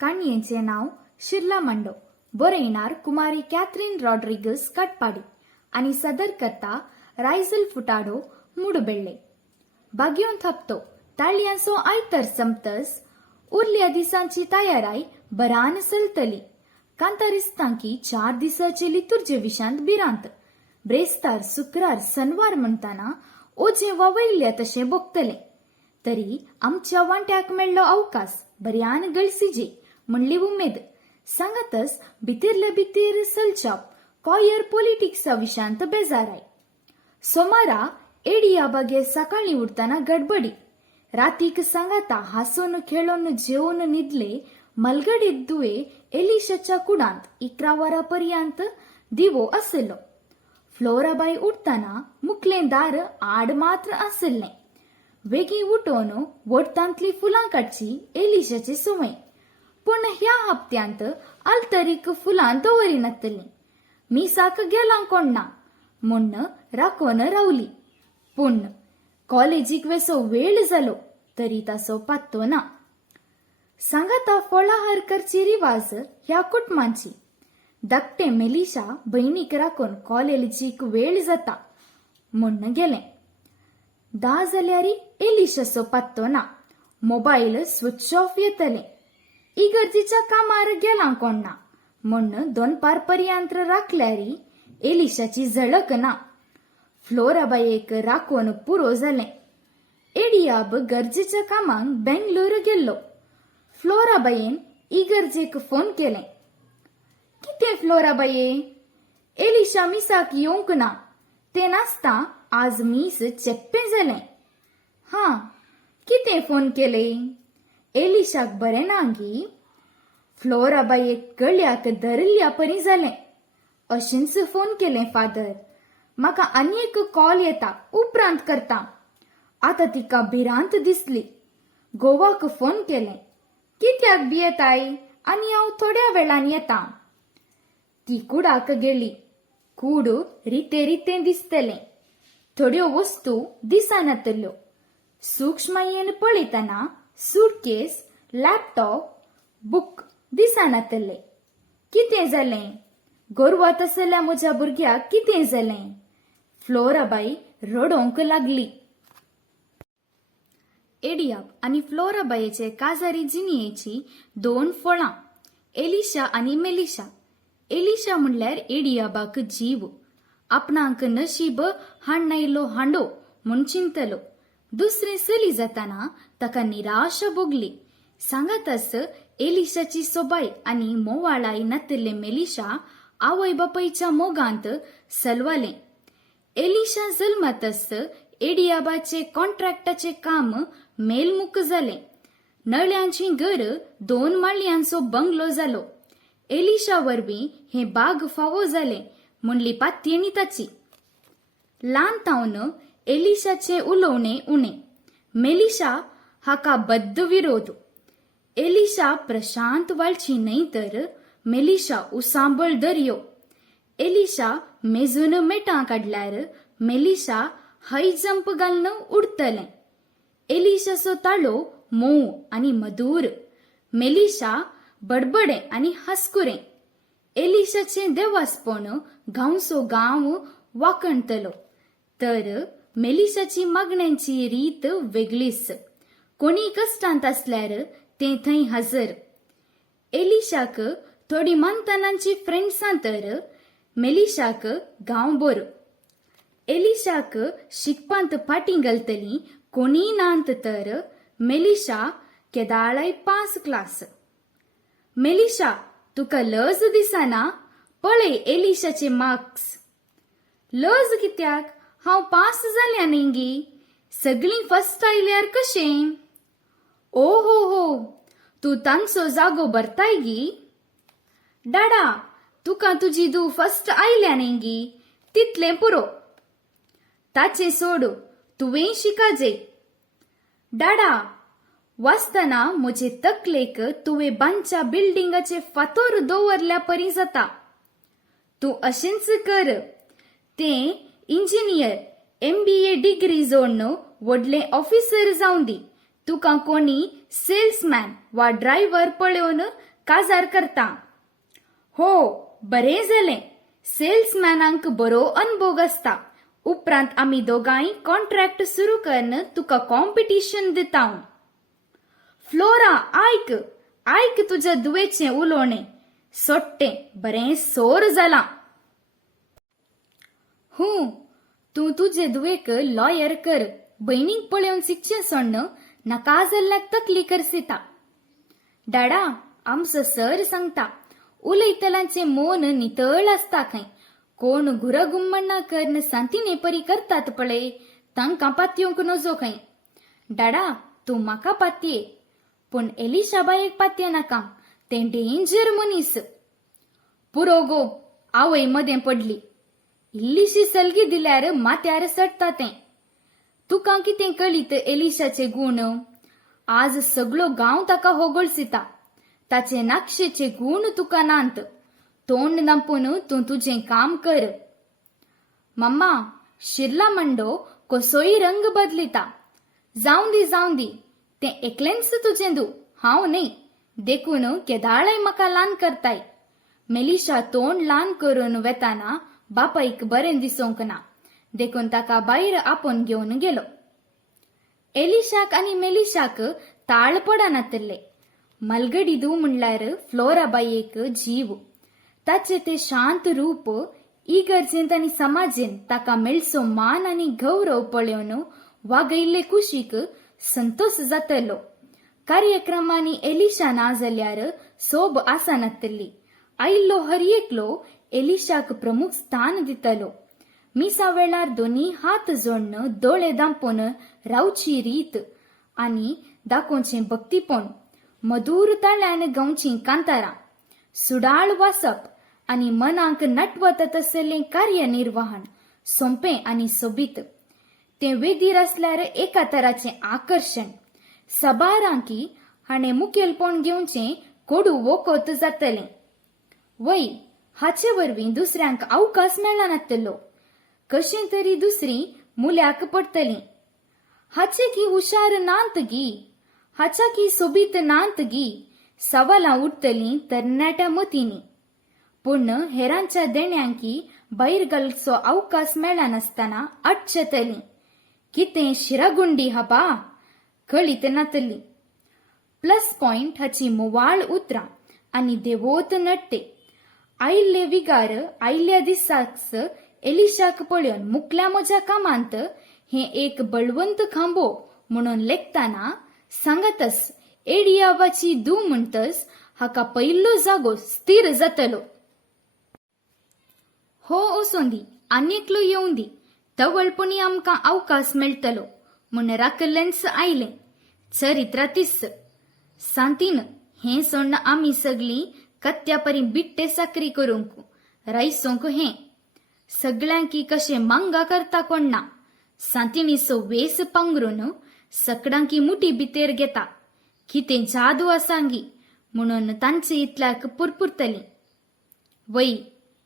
काणयेचे नाव शिर्ला मंडो. बरयणार कुमारी Catherine Rodrigues Katpadi आणि सदरकर्ता रायझल फुटाडो मुडबेळ्ळे. बागयोन थपतो ताळयांचो आयतर समतस उरल्या दिसांची तयाराई बरान चलतली. कांतारिस्तांकी 4 दिसाचे लितुर्जे विशांत बिरांत. ब्रेस्तार शुक्रार सनवार म्हणताना ओझे ववयल्या तशे बोगतले. तरी आमच्या वांट्याक मेळ्ळो अवकाश बऱ्यान गळसिजे म्हणली उमेद. सांगातच भितरले भितर सलचाप कॉयर पॉलिटिक्सा विशांत बेजाराय. सोमारा एडिया बागे सकाळी उठताना गडबडी. रातीक सांगाता हासून खेळून जेवून निदले मलगडीत दुवे एलिशाच्या कुडांत 11 वरांपर्यंत दिवो आसलो. फ्लोराबाई उठताना मुखलें दार आड मात्र आसले. वेगी उठोन वडतांतली फुलां काडची एलिशाची सुवय. पूण ह्या हप्त्यांत आल्तरीक फुलां दवरिनातली. मिसाक गेलां कोण ना म्हूण राखोन रावली. पूण कॉलेजीक वेसो वेळ जालो तरी ताचो पत्तो ना. सांगाता फळाहार करची रिवाज ह्या कुटुंबांची. धाकटे मेलिशा बहिणीक राखून कॉलेजीक वेळ जाता म्हूण गेले. 10 जाल्यारी एलिशाचो पत्तो ना. मोबाईल स्विच ऑफ येतले. इगर्जीच्या कामार गेलां कोण ना म्हूण 2 पारपर्यंत राखल्यारी एलिशाची झळक ना. फ्लोराबायेक राखून पुरो जाले. एडियाब गरजेच्या कामांक बेंगलोर गेल्लो. फ्लोराबायेन इगर्जेक फोन केले. कितें फ्लोराबाये? एलिशा मिसाक येवंक ना. ते नासता आज मीस चेप्पे जालें. हां, कितें फोन केले? एलिशाक बरें ना गी? फ्लोराबायेक गळ्याक धरल्या परी जालें. अशेंच फोन केलें फादर. म्हाका आनी एक कॉल येता उपरांत करता. आतां तिका भिरांत दिसली. गोवाक फोन केलें. कित्याक बी येताय आनी हांव थोड्या वेळान येतां. ती कुडाक गेली. कूड रिते रिते दिसतलें. थोड्यो वस्तू दिसनातल्यो. सूक्ष्मयेन पळयतना सूटकेस, लॅपटॉप, बूक दिसनातले. कितें जालें? गोरवात आसल्या म्हज्या भुरग्याक कितें जालें? फ्लोराबाई रडोंक लागली. एडियाब आनी फ्लोराबायेचे काजारी जिनियेची 2 फळां, एलिशा आनी मेलिशा. एलिशा म्हणल्यार एडियाबाक जीव. आपणाक नशीब हाडनायलो हांडो म्हूण चिंतलो. दुसरें चली जाताना ताका निराशा भोगली. सांगातच एलिशाची सोबाय आनी मोवाळाय नातले मेलिशा आवय बापायच्या मोगांत सलवालें. एलिशा जल्मातच एडियाबाचे कॉन्ट्रॅक्टाचे काम मेलमुख जालें. नळ्यांची घर 2 माळयांचो बंगलो जालो. एलिशा वरवीं हे बाग फावो जालें म्हणली पात्येणी ताची. ल्हान तावन एलिशाचे उलोवणे उणे. मेलिशा हाका बद्द विरोध. एलिशा प्रशांत वाळची न्हय तर मेलिशा उसांबळ दर्यो. एलिशा मेजून मेटां काडल्यार मेलिशा हाय जंप घालून उडतलें. एलिशाचो ताळो मोव आनी मधुर. मेलिशा बडबडे आनी हसकुरें. एलिशाचें देवासपण गांवचो गांव वाकणतलो. तर मेलिशाची मागण्यांची रीत वेगळीच. कोणी कश्टांत आसल्यार तें थंय हजर. एलिशाक थोडी मानतनांची फ्रेंड्सां तर मेलिशाक गांव बरो. एलिशाक शिकपांत फाटीं घालतली कोणी नांत तर मेलिशा केदाळाय 5 क्लास. मेलिशा तुका लज दिसना? पळय एलिशाचे मार्क्स. लज कित्याक? हांव पास जाल्या न्ही गी. सगळीं फर्स्ट आयल्यार कशें? ओ हो हो, तूं तांचो जागो भरताय गी. डाडा तुका तुजी धूव फर्स्ट आयल्या न्ही गी. तितलें पुरो. ताचें सोड, तुवें शिकाजे. डाडा वाचतना म्हजे तकलेक तुवें बांदच्या बिल्डिंगाचे फातोर दवरल्या परी जाता. तूं अशेंच कर. तें इंजिनियर MBA डिग्री जोडन व्हडलें ऑफिसर जावं दी. तुका कोणी सेल्समॅन वा ड्रायव्हर पळोवन काजार करता. हो, बरें जालें. सेल्समॅनांक बरो अनुभव आसता. उपरांत आमी दोगांय कॉन्ट्रॅक्ट सुरू करन तुका कॉम्पिटिशन दिता. फ्लोरा, आयक आयक तुज्या दुवेचें उलोवणें. सोडटें बरें सोर जालां. तूं तुजे दुवेक लॉयर कर. बहिणीक पळोवन शिकचें सोडन नाका जाल्ल्याक तकली करसिता. डाडा, आमचो सर सांगता, उलयतल्यांचें मोन नितळ आसता खंय. कोण गुरगुम्मण्णा करन सांतिने परी करतात पळय, तांकां पातयेवंक नजो खंय. डाडा, तूं म्हाका पातये, पूण एलिशा बायेक पातये नाका. तें डेंजर मनीस. पुरो गो, आवय मदें पडली. इल्लीशी सलगी दिल्यार माथ्यार सडटा तें. तुका कितें कळीत एलिशाचे गूण? आज सगळो गांव ताका होगळसिता. ताचे नाक्षेचे गूण तुका नांत. तोंड नापून तूं तुजें काम कर. मम्मा, शिरला मंडो कसोय रंग बदलिता. जावं दी, तें एकलेंच तुजें दू, हांव न्ही. देखून केदाळय म्हाका ल्हान करताय. मेलिशा तोंड ल्हान करून वेताना बापायक बरें दिसोंक ना. देखून ताका भायर आपोवन घेवन गेलो. एलिशाक आनी मेलिशाक ताळ पडनातले. मलगडी दू म्हणल्यार फ्लोरा बायेक जीव. ताचे ते शांत रूप, इगर्जेंत आनी समाजेंत ताका मेळचो मान आनी गौरव पळोवन वागयल्ले कुशीक संतोष जातलो. कार्यक्रमांनी एलिशा ना जाल्यार सोब आसनातली. आयिल्लो हर एकलो एलिशाक प्रमुख स्थान दितलो. मिसा वेळार दोनी हात जोडन दोळे दांपोवन रावची रीत आनी दाखोवचें भक्तीपण. मधुर ताळ्यान गावचीं कांतारां. सुडाळ वासप आनी मनाक नटवत तसलें कार्यनिर्वहण सोंपें आनी सोबीत. तें वेदीर आसल्यार एका तराचें आकर्शण. सबारांकी हाणें मुखेलपण घेवचें कोडू वोकोत जातलें. वय, हाचे वरवीं दुसऱ्यांक अवकाश मेळनातलो. कशें तरी दुसरीं मुल्याक पडटलीं. हाचे की हुशार नांत गी, हाच्या की सोबीत नांत गी, सवालां उठतलीं तरणाट्या मतींनी. पूण हेरांच्या देण्यांकी भायर घालचो अवकाश मेळनासतना अडचतलीं. कितें शिरागुंडी हाबा, कळीत नातली. प्लस पॉयंट हाची मोवाळ उतरां आनी देवोत नडटे. आयिल्ले विगार आयिल्ल्या दिसाच एलिशाक पळोवन मुकल्या म्हज्या कामांत हें एक बळवंत खांबो म्हणून लेखतना सांगातस एडियाबाची दू म्हणटस हाका पयलो जागो स्थिर जातलो. हो ओसोंदी, आनीकलो येवं दी, तवळपणी आमकां अवकाश मेळटलो म्हूण राखलेंच आयलें. चरित्रातीस सांतीन हें सोडून आमी सगळीं कत्यापरी बिट्टे साकरी करूंक रायसूंक हें. सगळ्यांकी कशें मांगा करता कोण ना. सांतिणीचो वेस पांगरून सकडांकी मुठी भितर घेता. कितें जादू आसांगी म्हणून तांचे इतल्याक पुरपुरतलीं. वय,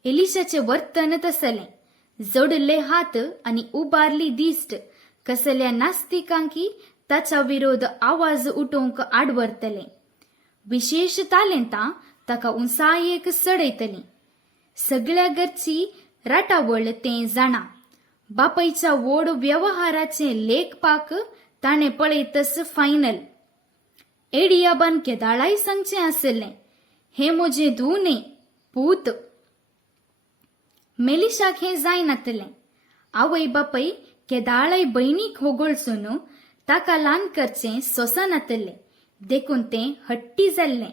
एलिशाचें वर्तन तसलें. जोडले हात आनी उबारली दिश्ट कसल्या नास्तिकांकी ताच्या विरोध आवाज उठोवंक आडवरतलें. विशेष तालेंतां ताका उंचायेक चडयतलीं. सगळ्या घरची राटावळ तें जाणा. बापायच्या व्हड व्यवहाराचें लेखपाक ताणें पळयतस फायनल. एडियाबान केदाळाय सांगचें आसलें, हें म्हजें धूव न्ही, पूत. मेलिशाक हें जायनातलें. आवय बापाय केदाळाय भयणीक होगळसून ताका ल्हान करचें सोंसनातलें. देखून तें हट्टी जाल्लें.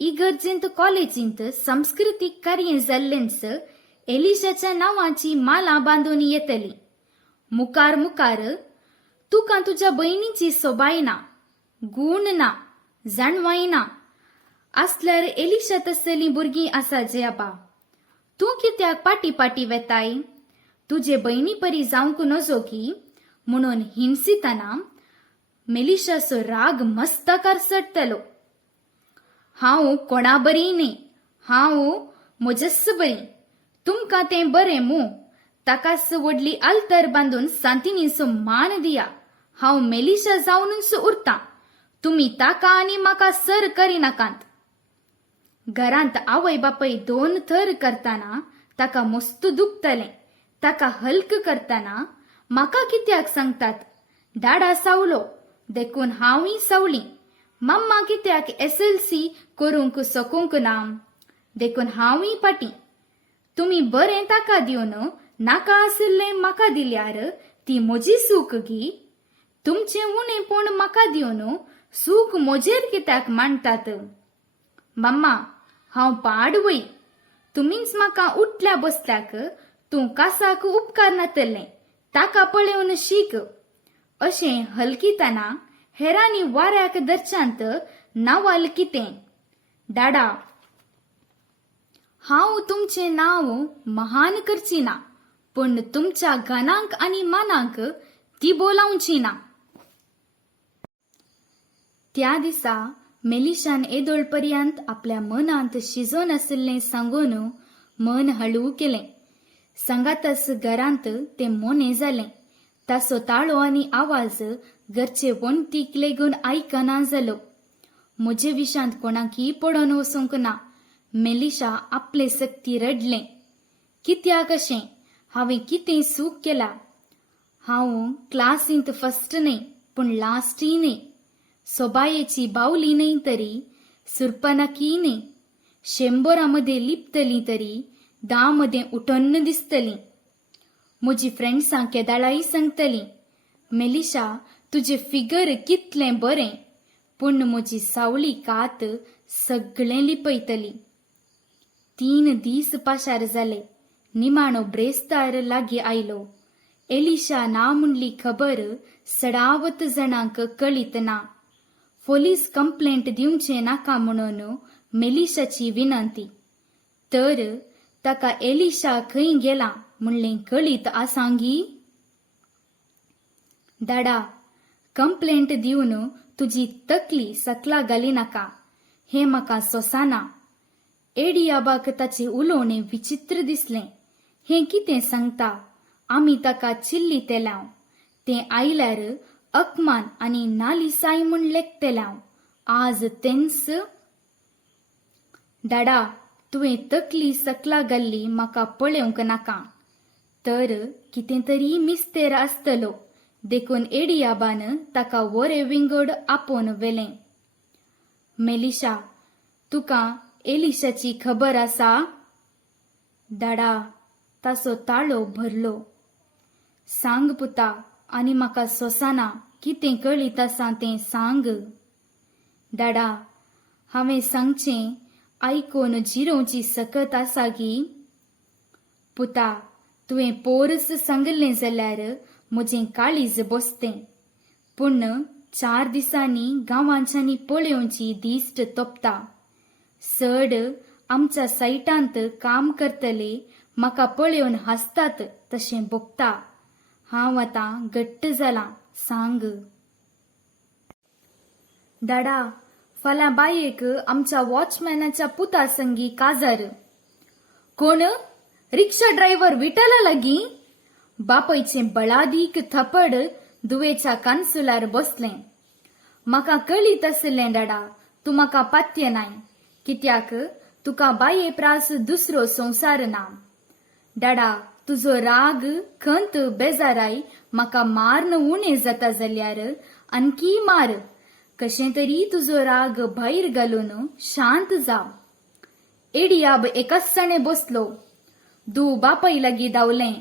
इगर्जेंत कॉलेजींत सांस्कृतीक कार्य जाल्लेंच एलिशाच्या नांवाची मालां बांदून येतलीं. मुखार मुखार तुका तुज्या भयणीची सोबाय ना, गूण ना, जाणवाय ना आसल्यार एलिशा तसलीं भुरगीं आसा जे आबा. तूं कित्याक पाटी पाटी वेताय? तुजे भयणी परी जावंक नजो की म्हणून हिणसितना मेलिशाचो राग मस्तकार चडटलो. हांव कोणा बरी न्ही, हांव म्हजेच बरी. तुमकां तें बरें मू. ताकाच व्हडली आल्तर बांदून सांतिणीचो मान दिया. हांव मेलिशा जावनूच उरतां. तुम्ही ताका आनी म्हाका सर करिनाकांत. घरांत आवय बापय दोन थर करताना ताका मस्त दुखतलें. ताका हल्क करताना म्हाका कित्याक सांगतात. डाडा सावलो देखून हांवूय सावली. मम्मा कित्याक SLC करूंक सकूंक ना देखून हांवूय पाटी. तुम्ही बरें ताका दिवन नाका आशिल्लें म्हाका दिल्यार ती म्हजी सूख गी. तुमचें उणेंपण म्हाका दिवन सूख म्हजेर कित्याक मांडटात. मम्मा हांव पाडवय. तुमीच म्हाका उठल्या बसल्याक तूं कासाक उपकार नातलें ताका पळयोवन शीक. अशें हलकिताना हेरांनी वाऱ्याक धरच्यांत नावाल कितें. डाडा हांव तुमचें नांव महान करची ना, पूण तुमच्या गनांक आनी मानांक ती बोलावची ना. त्या दिसा मेलिशान येदोळपर्यंत आपल्या मनांत शिजोन आशिल्लें सांगून मन हळू केलें. सांगातच घरांत तें मोनें जालें. ताचो ताळो आनी आवाज घरचे वणटीक लेगून आयकना जालो. म्हजे विशांत कोणाकीय पडोन वचूंक ना. मेलिशा आपले सक्ती रडलें. कित्याक अशें? हांवें कितें सूख केला? हांव क्लासींत फस्ट न्हय पूण लास्टय न्हय. सोबायेची बावली न्हय तरी सुरपनाकी न्हय. 100 लिपतली तरी 10 उठोन्न दिसतली. म्हजी फ्रेंड्सां केदाळाय सांगतली, मेलिशा तुजें फिगर कितलें बरें. पूण म्हजी सावळी कात सगळें लिपयतली. 3 दीस पाशार जाले. निमाणो ब्रेस्तार लागीं आयलो. एलिशा ना म्हणली खबर सडावत जाणांक कळीत ना. पोलीस कंप्लेंट दिवचें नाका म्हणून मेलिशाची विनंती. तर ताका एलिशा खंय गेला म्हणलें कळीत आसांगी. डाडा कंप्लेंट दिवन तुजी तकली सकला घाली नाका हें म्हाका सोसाना. एडियाबाक ताचें उलोवणें विचित्र दिसलें. हें कितें सांगता? आमी ताका चिल्ली तेलाव. तें आयल्यार अकमान आनी नालिसाय म्हूण लेखतेलाव. आज तेंच. डाडा तुवें तकली सकला घाल्ली म्हाका पळोवंक नाका. तर कितें तरी मिस्तेर आसतलो देखून एडियाबान ताका वरे विंगड आपोवन व्हेलें. मेलिशा तुका एलिशाची खबर आसा? डाडा ताचो ताळो भरलो. सांग पुता आनी म्हाका सोसाना कितें कळीत आसा तें सांग. डाडा हांवें सांगचें आयकोन जिरोवची सकत आसा गी. पुता तुवें पोरस सांगलें जाल्यार म्हजें काळीज बसतें. पूण 4 दिसांनी गांवांच्यांनी पळयोवची दिश्ट तोपता. सड आमच्या सायटांत काम करतले म्हाका पळयोवन हासतात तशें भोगता. हांव आतां घट्ट जालां. सांग. डाडा फाल्यां बायेक आमच्या वॉचमॅनाच्या पुता संगी काजार. कोण? रिक्षा ड्रायव्हर विठला लागीं? बापयचें बळादीक थपड दुवेच्या कांसुलार बसलें. म्हाका कळीत आसलें डाडा तूं म्हाका पात्य नाय. कित्याक तुका बाये प्रास दुसरो संवसार ना. डाडा तुजो राग खंत बेजाराय म्हाका मारन उणें जाता जाल्यार आणकी मार. कशें तरी तुजो राग भायर घालून शांत जाव. एडियाब एकाचणे बसलो. दू बापय लागीं धांवलें.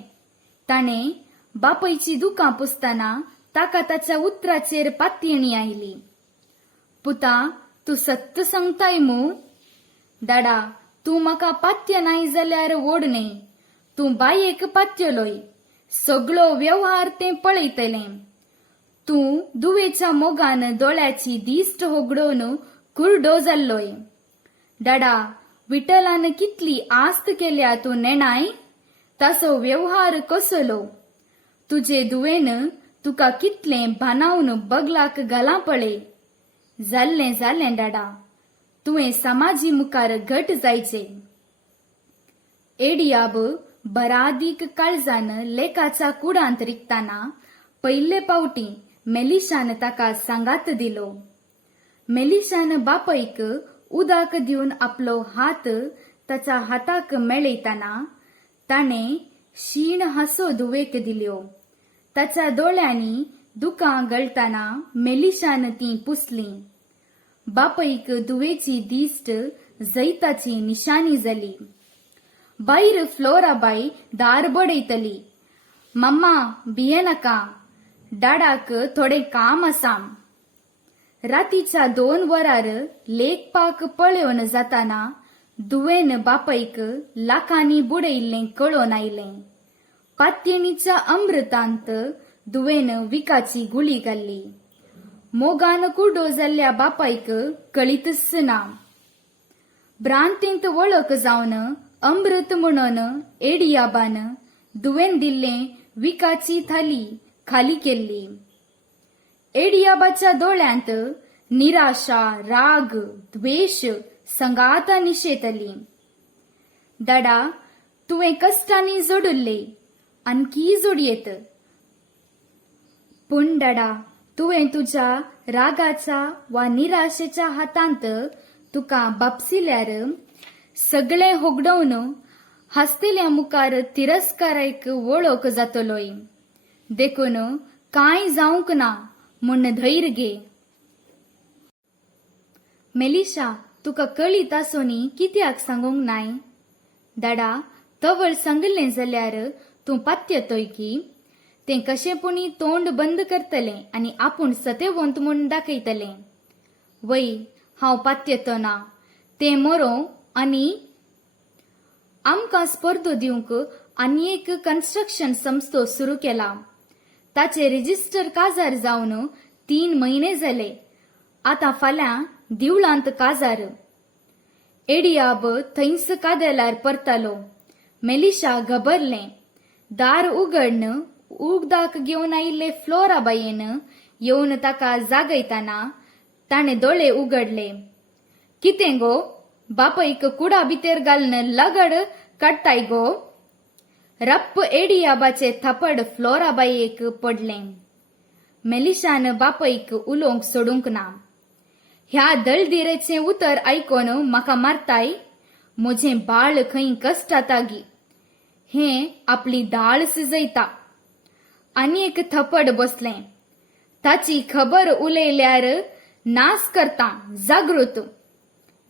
ताणें बापयची दुकां पुसतना ताका ताच्या उतराचेर पातयणी आयली. पुता तूं सत्त सांगताय मू? डाडा तूं म्हाका पात्य नाय जाल्यार ओडणें. तूं बायेक पात्यलोय. सगळो व्यवहार तें पळयतलें. तूं दुवेच्या मोगान दोळ्याची दिश्ट होगडोवन कुर्डो जाल्लोय. डाडा विठलान कितली आस्त केल्या तूं नेणाय. ताचो व्यवहार कसलो. तुजे दुवेन तुका कितलें भानावन बगलाक घालां पळय. जाल्लें जालें डाडा. तुवें समाजी मुखार घट जायचें. एडियाब बरादीक काळजान लेकाच्या कुडांत रिगताना पयले पावटी मेलिशान ताका सांगात दिलो. मेलिशान बापयक उदक दिवन आपलो हात ताच्या हाताक मेळयताना ताणे शीण हांसो दुवेक दिल्यो. ताच्या दोळ्यांनी दुकां गळताना मेलिशान ती पुसली. बापयक दुवेची दिश्ट जैताची निशाणी जाली. भायर फ्लोराबाई दार बडयतली. मम्मा भिये नाका, डाडाक थोडें काम आसा. रातीच्या 2 वरार लेखपाक पळयोन जाताना दुवेन बापयक लाखांनी बुडयल्लें कळोन आयलें. पात्यणीच्या अमृतांत दुवेन विकाची गुळी घाल्ली. मोगान कुड्डो जाल्ल्या बापायक कळीतच ना. भ्रांतींत वळख जावन अमृत म्हणून एडियाबान दुवेन दिल्लें विकाची थाली खाली केल्ली. एडियाबाच्या दोळ्यांत निराशा, राग, द्वेष संगाता निशेतली. दाडा, तुवें कष्टांनी जोडुल्ले, आणकी जोडयेत. पूण दाडा, तुवें तुज्या रागाच्या वा निराशेच्या हातांत तुका बापसिल्यार सगळें होगडोवन हासतेल्या मुखार तिरस्काराक वळख जातलोय. देखून कांय जावंक ना म्हूण धैर्य घे. मेलिशा, तुका कळीत आसोनी कित्याक सांगूंक नाय? दाडा, तवळ सांगलें जाल्यार तूं पात्यतोय की तें कशेंपुणी तोंड बंद करतलें आनी आपूण सतेवंत म्हूण दाखयतलें. वय, हांव पात्यतो ना. तें मरो आनी आमकां स्पर्धो दिवंक आनी एक कन्स्ट्रक्शन संस्थो सुरू केला. ताचे रेजिस्टर काजार जावन 3 म्हयने जाले. आतां फाल्यां दिवळांत काजार. एडियाब थंयच कादेलार परतलो. मेलिशा घबरलें. दार उगडन उदक घेवन आयिल्ले फ्लोराबायेन येवन ताका जागयताना ताणें दोळे उगडले. कितें गो, बापयक कुडा भितर घालन लगड काडटाय गो? रप्प एडियाबाचे थपड फ्लोराबायेक पडलें. मेलिशान बापयक उलोवंक सोडूंक ना. ह्या दळदिरेचें उतर आयकोन म्हाका मारताय? म्हजें बाळ खंय कश्टात गी. हें आपली दाळ सिजयता. आनी एक थपड बसलें. ताची खबर उलयल्यार नास करता. जागृत.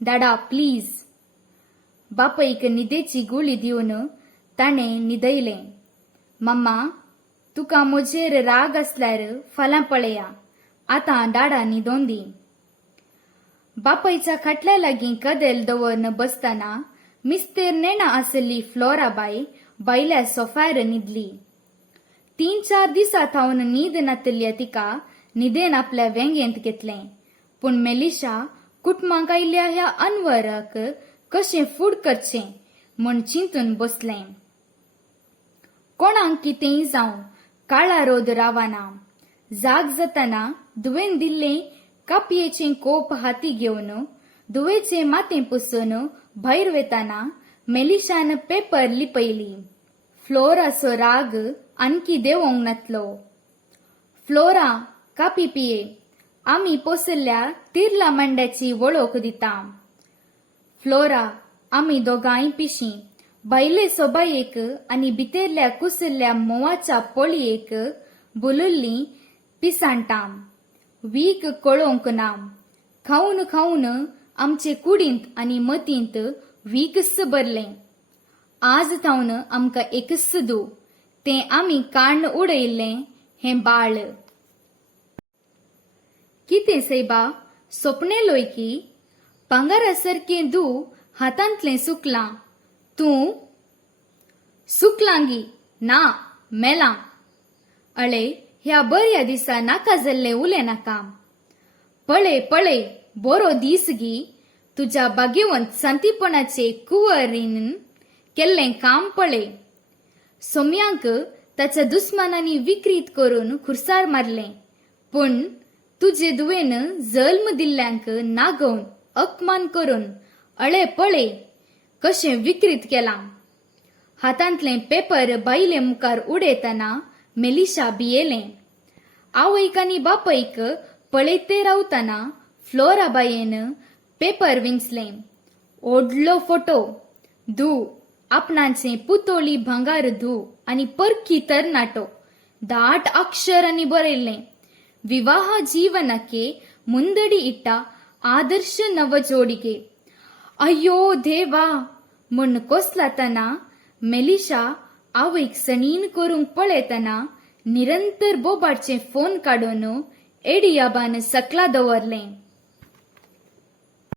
दाडा, प्लीज. बापयक न्हिदेची गुळी दिवन ताणें न्हिदयलें. मम्मा, तुका म्हजेर राग आसल्यार फाल्यां पळया. आतां दाडा न्हिदोवन दी. बापयच्या खाटल्या लागीं कदेल दवरन बसतना मिस्तेर नेणा आसली फ्लोराबाय भायल्या सोफ्यार न्हिदली. 3-4 दिसां थावन न्हीद नातल्या तिका न्हिदेन आपल्या वेंगेंत घेतलें. पूण मेलिशा कुटुंबाक आयिल्ल्या ह्या अनवराक कशें फूड करचें म्हूण चिंतून बसलें. कोणाक कितेंय जावं, काळा रोद रावना. जाग जाताना दुवेन दिल्लें कापयेचें कोप हाती घेवन दुवेचे माथें पुसून भायर वेताना मेलिशान पेपर लिपयली. फ्लोराचो राग आणकी देंवोंक नातलो. फ्लोरा, कापी पिये. आमी पोसल्ल्या तिर्ला मांड्याची वळख दिता. फ्लोरा, आमी दोगांय पिशीं. भायले सोबायेक आनी भितरल्या कुसल्ल्या मोवाच्या पळयेक बुलुल्लीं पिसांटां. वीक कळोवंक ना. खावन खावन आमचे कुडींत आनी मतींत वीकच भरलें. आज थावन आमकां एकच दू. तें आमी काण्ण उडयल्लें हें बाळ. कितें सैबा, सोपणेलोय की? पांगारासारकें दू हातांतलें सुकलां. तूं सुकलां गी? ना, मेलां. अळे, ह्या बऱ्या दिसा नाका जाल्लें उलें नाका. पळय पळय, बरो दीस गी. तुज्या भाग्यवंत सांतीपणाचे कुंवरीन केल्लें काम पळय. सोम्यांक ताच्या दुस्मानांनी विकृत करून खुर्सार मारलें. पूण तुजे दुवेन जल्म दिल्ल्यांक नागवन अपमान करून अळे पळय कशें विकृत केलां. हातांतलें पेपर बायले मुखार उडयतना मेलिशा भियेलें. आवयक आनी बापयक पळयते रावतना फ्लोराबायेन पेपर विंचलें. ओडलो फोटो. धू आपणाचें पुतोळी भांगार धू आनी परखी तरणाटो. दाट अक्षरांनी बरयल्लें. विवाह जीवनಕ್ಕೆ ಮುಂದಡಿ ಇಟ್ಟ आदर्श नवजोडिगे. अय्यो देवा म्हण कोसलातना मेलिशा आवयक सणीन करूंक पळयतना निरंतर बोबाडचे फोन काडून एडियाबान सकला दवरलें.